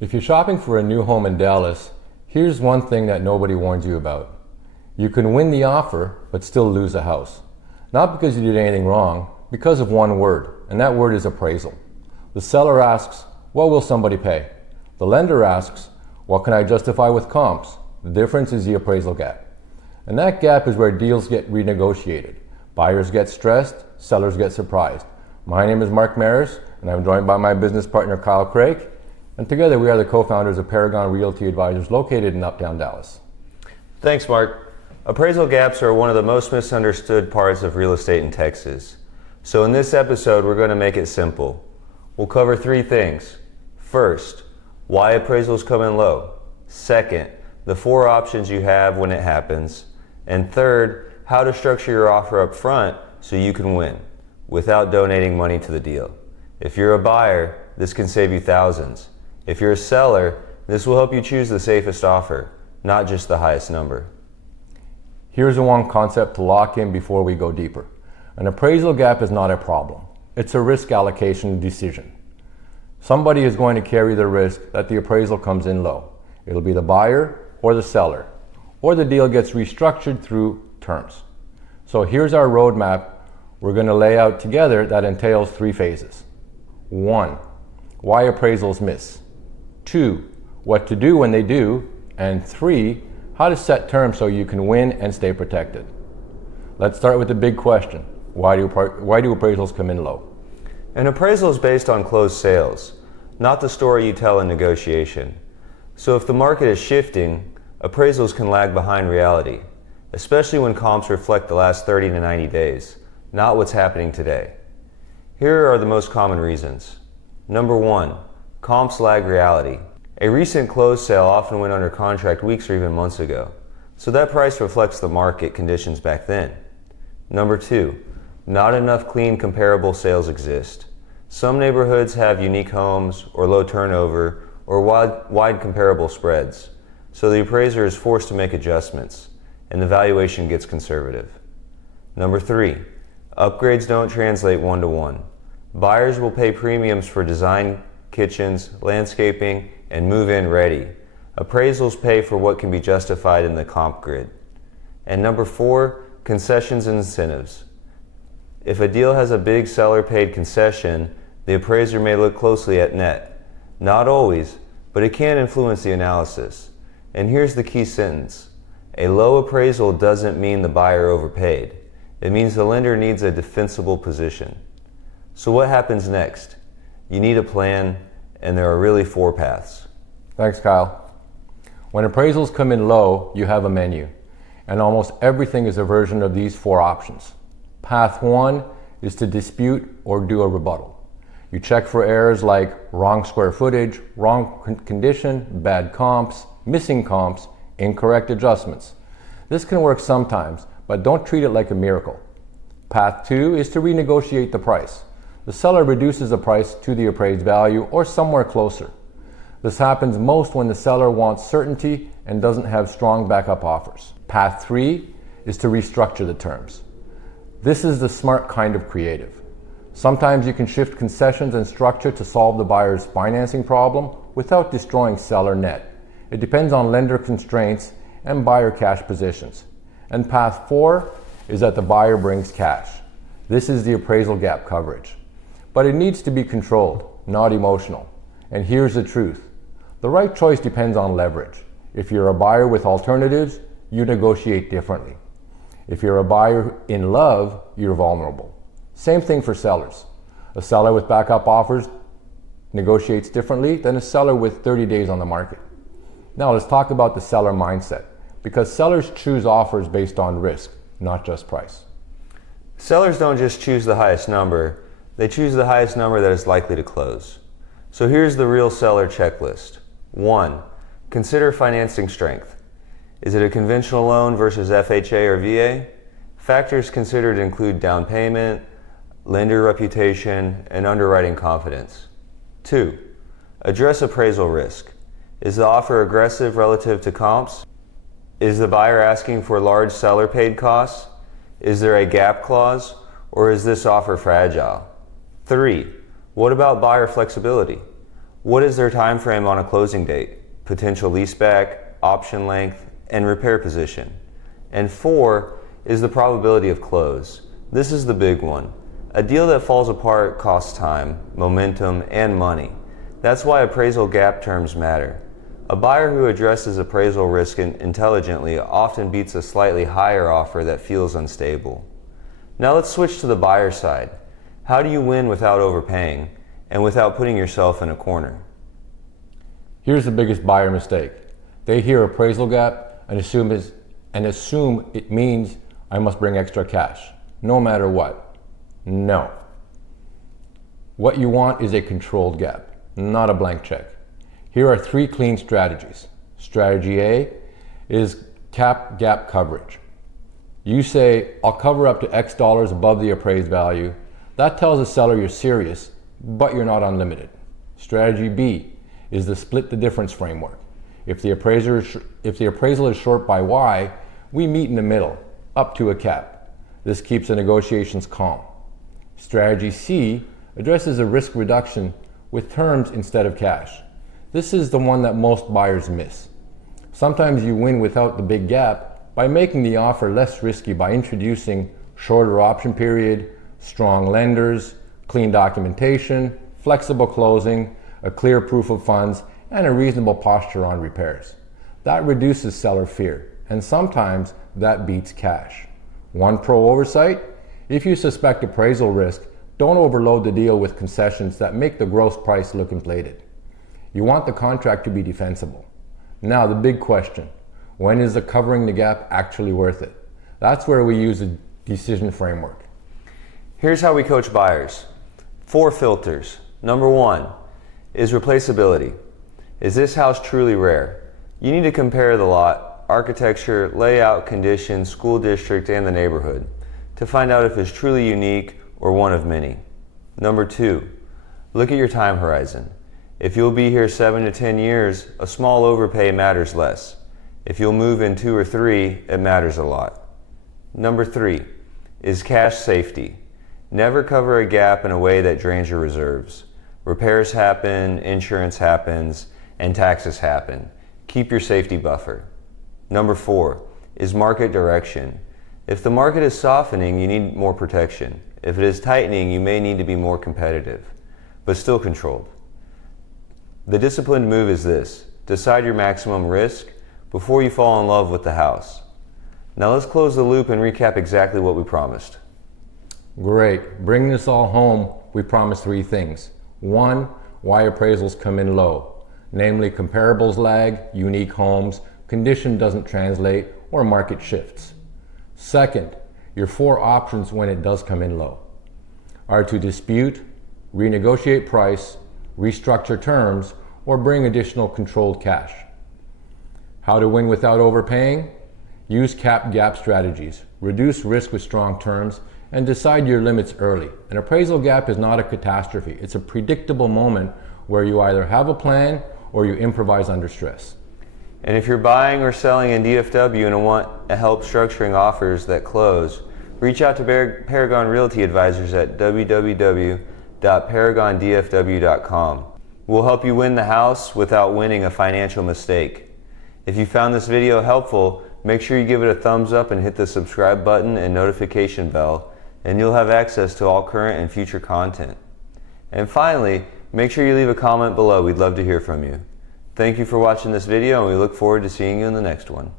If you're shopping for a new home in Dallas, here's one thing that nobody warns you about. You can win the offer, but still lose a house. Not because you did anything wrong, because of one word, and that word is appraisal. The seller asks, what will somebody pay? The lender asks, what can I justify with comps? The difference is the appraisal gap. And that gap is where deals get renegotiated. Buyers get stressed, sellers get surprised. My name is Meras, and I'm joined by my business partner Kyle Kreick, and together we are the co-founders of Paragon Realty Advisors located in Uptown Dallas. Thanks, Mark. Appraisal gaps are one of the most misunderstood parts of real estate in Texas. So in this episode, we're going to make it simple. We'll cover three things. First, why appraisals come in low. Second, the four options you have when it happens. And third, how to structure your offer up front so you can win without donating money to the deal. If you're a buyer, this can save you thousands. If you're a seller, this will help you choose the safest offer, not just the highest number. Here's the one concept to lock in before we go deeper. An appraisal gap is not a problem. It's a risk allocation decision. Somebody is going to carry the risk that the appraisal comes in low. It'll be the buyer or the seller, or the deal gets restructured through terms. So here's our roadmap we're going to lay out together that entails three phases. 1, why appraisals miss. 2, what to do when they do. And 3, how to set terms so you can win and stay protected. Let's start with the big question. Why do appraisals come in low? An appraisal is based on closed sales, not the story you tell in negotiation. So if the market is shifting, appraisals can lag behind reality, especially when comps reflect the last 30 to 90 days, not what's happening today. Here are the most common reasons. Number 1, comps lag reality. A recent closed sale often went under contract weeks or even months ago, so that price reflects the market conditions back then. Number 2, not enough clean comparable sales exist. Some neighborhoods have unique homes or low turnover or wide comparable spreads, so the appraiser is forced to make adjustments and the valuation gets conservative. Number 3, upgrades don't translate one-to-one. Buyers will pay premiums for design kitchens, landscaping, and move-in ready. Appraisals pay for what can be justified in the comp grid. And number 4, concessions and incentives. If a deal has a big seller-paid concession, the appraiser may look closely at net. Not always, but it can influence the analysis. And here's the key sentence. A low appraisal doesn't mean the buyer overpaid. It means the lender needs a defensible position. So what happens next? You need a plan, and there are really 4 paths. Thanks, Kyle. When appraisals come in low, you have a menu, and almost everything is a version of these 4 options. Path 1 is to dispute or do a rebuttal. You check for errors like wrong square footage, wrong condition, bad comps, missing comps, incorrect adjustments. This can work sometimes, but don't treat it like a miracle. Path 2 is to renegotiate the price. The seller reduces the price to the appraised value or somewhere closer. This happens most when the seller wants certainty and doesn't have strong backup offers. Path 3 is to restructure the terms. This is the smart kind of creative. Sometimes you can shift concessions and structure to solve the buyer's financing problem without destroying seller net. It depends on lender constraints and buyer cash positions. And path 4 is that the buyer brings cash. This is the appraisal gap coverage. But it needs to be controlled, not emotional. And here's the truth. The right choice depends on leverage. If you're a buyer with alternatives, you negotiate differently. If you're a buyer in love, you're vulnerable. Same thing for sellers. A seller with backup offers negotiates differently than a seller with 30 days on the market. Now let's talk about the seller mindset, because sellers choose offers based on risk, not just price. Sellers don't just choose the highest number, they choose the highest number that is likely to close. So here's the real seller checklist. 1, consider financing strength. Is it a conventional loan versus FHA or VA? Factors considered include down payment, lender reputation, and underwriting confidence. 2, address appraisal risk. Is the offer aggressive relative to comps? Is the buyer asking for large seller paid costs? Is there a gap clause, or is this offer fragile? 3, what about buyer flexibility? What is their time frame on a closing date, potential leaseback, option length, and repair position? And 4 is the probability of close. This is the big one. A deal that falls apart costs time, momentum, and money. That's why appraisal gap terms matter. A buyer who addresses appraisal risk intelligently often beats a slightly higher offer that feels unstable. Now let's switch to the buyer side. How do you win without overpaying and without putting yourself in a corner? Here's the biggest buyer mistake. They hear appraisal gap and assume it means I must bring extra cash, no matter what. No. What you want is a controlled gap, not a blank check. Here are 3 clean strategies. Strategy A is cap gap coverage. You say, I'll cover up to X dollars above the appraised value. That tells the seller you're serious, but you're not unlimited. Strategy B is the split the difference framework. If the appraisal is short by Y, we meet in the middle, up to a cap. This keeps the negotiations calm. Strategy C addresses a risk reduction with terms instead of cash. This is the one that most buyers miss. Sometimes you win without the big gap by making the offer less risky by introducing shorter option period, strong lenders, clean documentation, flexible closing, a clear proof of funds, and a reasonable posture on repairs. That reduces seller fear, and sometimes that beats cash. One pro oversight: if you suspect appraisal risk, don't overload the deal with concessions that make the gross price look inflated. You want the contract to be defensible. Now the big question: when is the covering the gap actually worth it? That's where we use a decision framework. Here's how we coach buyers. 4 filters. Number 1 is replaceability. Is this house truly rare? You need to compare the lot, architecture, layout, condition, school district, and the neighborhood to find out if it's truly unique or one of many. Number 2, look at your time horizon. If you'll be here 7 to 10 years, a small overpay matters less. If you'll move in 2 or 3, it matters a lot. Number 3 is cash safety. Never cover a gap in a way that drains your reserves. Repairs happen, insurance happens, and taxes happen. Keep your safety buffer. Number 4 is market direction. If the market is softening, you need more protection. If it is tightening, you may need to be more competitive, but still controlled. The disciplined move is this: decide your maximum risk before you fall in love with the house. Now let's close the loop and recap exactly what we promised. Great. Bring this all home. We promised 3 things. 1, why appraisals come in low, namely comparables lag, unique homes, condition doesn't translate, or market shifts. 2nd, your 4 options when it does come in low are to dispute, renegotiate price, restructure terms, or bring additional controlled cash. How to win without overpaying? Use cap gap strategies, reduce risk with strong terms, and decide your limits early. An appraisal gap is not a catastrophe. It's a predictable moment where you either have a plan or you improvise under stress. And if you're buying or selling in DFW and want help structuring offers that close, reach out to Paragon Realty Advisors at www.paragondfw.com. We'll help you win the house without winning a financial mistake. If you found this video helpful, make sure you give it a thumbs up and hit the subscribe button and notification bell, and you'll have access to all current and future content. And finally, make sure you leave a comment below. We'd love to hear from you. Thank you for watching this video, and we look forward to seeing you in the next one.